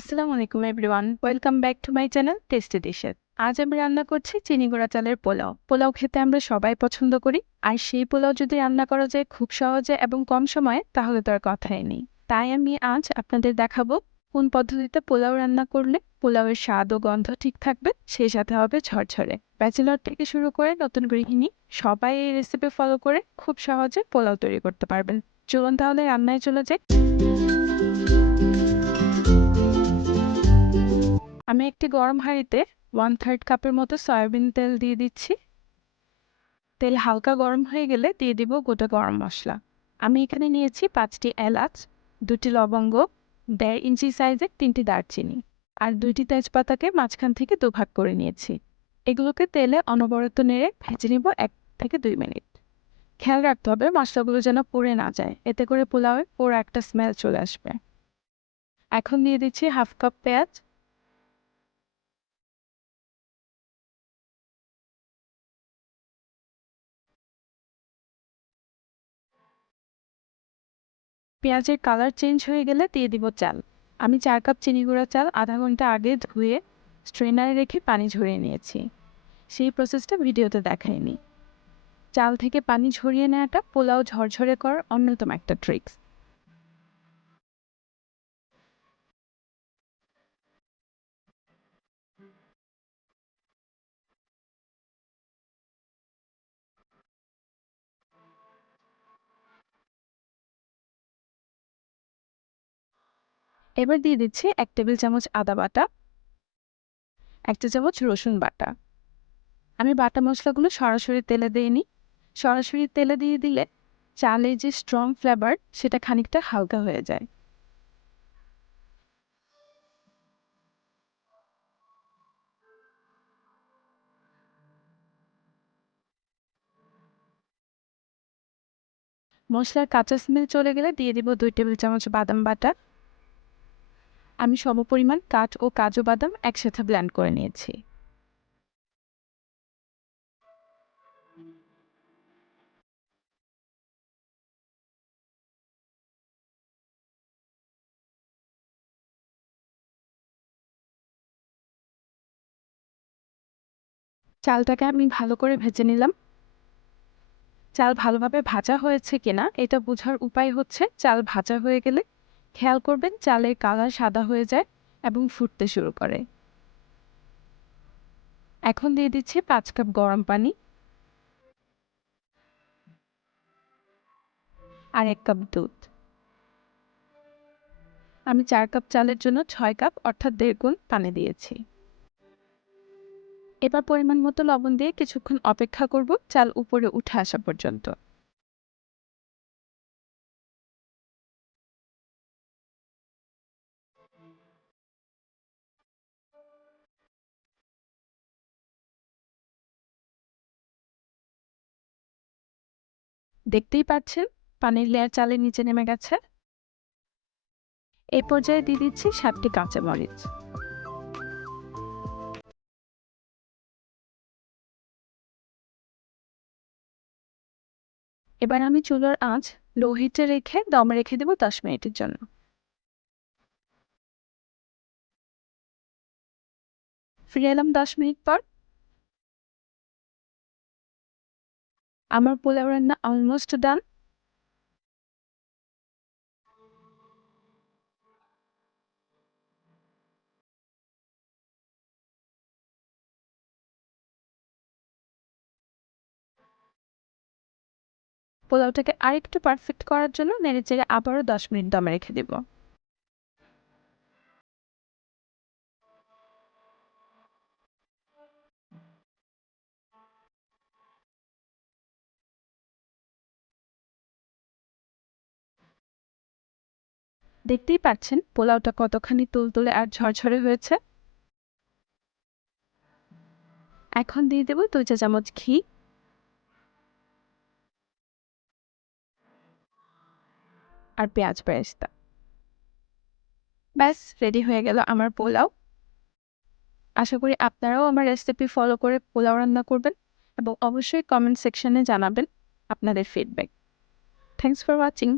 আসসালামু আলাইকুম everyone, welcome back to my channel tasty dishes. আজ আমি রান্না করছি চিনি গুঁড়া চালের পোলাও। পোলাও খেতে আমরা সবাই পছন্দ করি, আর সেই পোলাও যদি রান্না করা যায় খুব সহজে এবং কম সময়ে তাহলে তো আর কথাই নেই। তাই আমি আজ আপনাদের দেখাবো কোন পদ্ধতিতে পোলাও রান্না করলে পোলাওয়ের স্বাদ ও গন্ধ ঠিক থাকবে, সেই সাথে হবে ঝরঝরে। ব্যাচেলর থেকে শুরু করে নতুন গৃহিণী সবাই এই রেসিপি ফলো করে খুব সহজে পোলাও তৈরি করতে পারবেন। চলুন তাহলে রান্নায় চলে যাই। আমি একটি গরম হাঁড়িতে 1/3 কাপের মতো সয়াবিন তেল দিয়ে দিচ্ছি। তেল হালকা গরম হয়ে গেলে দিয়ে দিব গোটা গরম মশলা। আমি এখানে নিয়েছি 5টি এলাচ, 2টি লবঙ্গ, 1.5 ইঞ্চি সাইজের 3টি দারচিনি আর 2টি তেজপাতাকে মাঝখান থেকে দুভাগ করে নিয়েছি। এগুলোকে তেলে অনবরত নেড়ে ভেজে নিব 1 থেকে 2 মিনিট। খেয়াল রাখতে হবে মশলাগুলো যেন পুড়ে না যায়, এতে করে পোলাওয়ে পোড়া একটা স্মেল চলে আসবে। এখন দিয়ে দিচ্ছি 1/2 কাপ পেঁয়াজ। পেঁয়াজের কালার চেঞ্জ হয়ে গেলে দিয়ে দিব চাল। আমি 4 কাপ চিনি গুঁড়া চাল আধা ঘন্টা আগে ধুয়ে স্ট্রেনারে রেখে পানি ঝরিয়ে নিয়েছি। সেই প্রসেসটা ভিডিওতে দেখাইনি। চাল থেকে পানি ঝরিয়ে নেওয়াটা পোলাও ঝরঝরে করার অন্যতম একটা ট্রিক্স। এবার দিয়ে দিচ্ছি 1 টেবিল চামচ আদা বাটা, 1 চা চামচ রসুন বাটা। আমি বাটা মশলাগুলো সরাসরি তেলে দিইনি। সরাসরি তেলে দিয়ে দিলে চালের যে স্ট্রং ফ্লেভার সেটা খানিকটা হালকা হয়ে যায়। মশলার কাঁচা স্মেল চলে গেলে দিয়ে দিব 2 টেবিল চামচ বাদাম বাটা। আমি সমপরিমাণ কাঠ ও কাজু বাদাম একসাথে ব্লেন্ড করে নিয়েছি। চালটাকে আমি ভালো করে ভেজে নিলাম। চাল ভালোভাবে ভাজা হয়েছে কিনা এটা বোঝার উপায় হচ্ছে চাল ভাজা হয়ে গেলে খেয়াল করবেন চালের কালার সাদা হয়ে যায় এবং ফুটতে শুরু করে। এখন দিয়ে দিচ্ছি 5 কাপ গরম পানি আর 1 কাপ দুধ। আমি 4 কাপ চালের জন্য 6 কাপ অর্থাৎ 1.5 গুণ পানি দিয়েছি। এবার পরিমাণ মতো লবণ দিয়ে কিছুক্ষণ অপেক্ষা করব চাল উপরে উঠে আসা পর্যন্ত। দেখতেই পাচ্ছেন পানির লেয়ার চালের নিচে নেমে গেছে। এই পর্যায়ে দিয়ে দিচ্ছি 7টি কাঁচামরিচ। এবার আমি চুলার আঁচ লো হিটে রেখে দমে রেখে দেবো 10 মিনিটের জন্য। ফিরে এলাম 10 মিনিট পর। আমার পোলাও রান্না অলমোস্ট ডান। পোলাওটাকে আরেকটু পারফেক্ট করার জন্য নেড়েচেড়ে আবারও 10 মিনিট দমে রেখে দেব। দেখতেই পাচ্ছেন পোলাওটা কতখানি তুলতুলে আর ঝরঝরে হয়েছে। এখন দিয়ে দেব 2 চা চামচ ঘি। আর পেঁয়াজ বেরেস্তা। ব্যাস রেডি হয়ে গেল আমার পোলাও। আশা করি আপনারাও আমার রেসিপি ফলো করে পোলাও রান্না করবেন এবং অবশ্যই কমেন্ট সেকশনে জানাবেন আপনাদের ফিডব্যাক। Thanks for watching.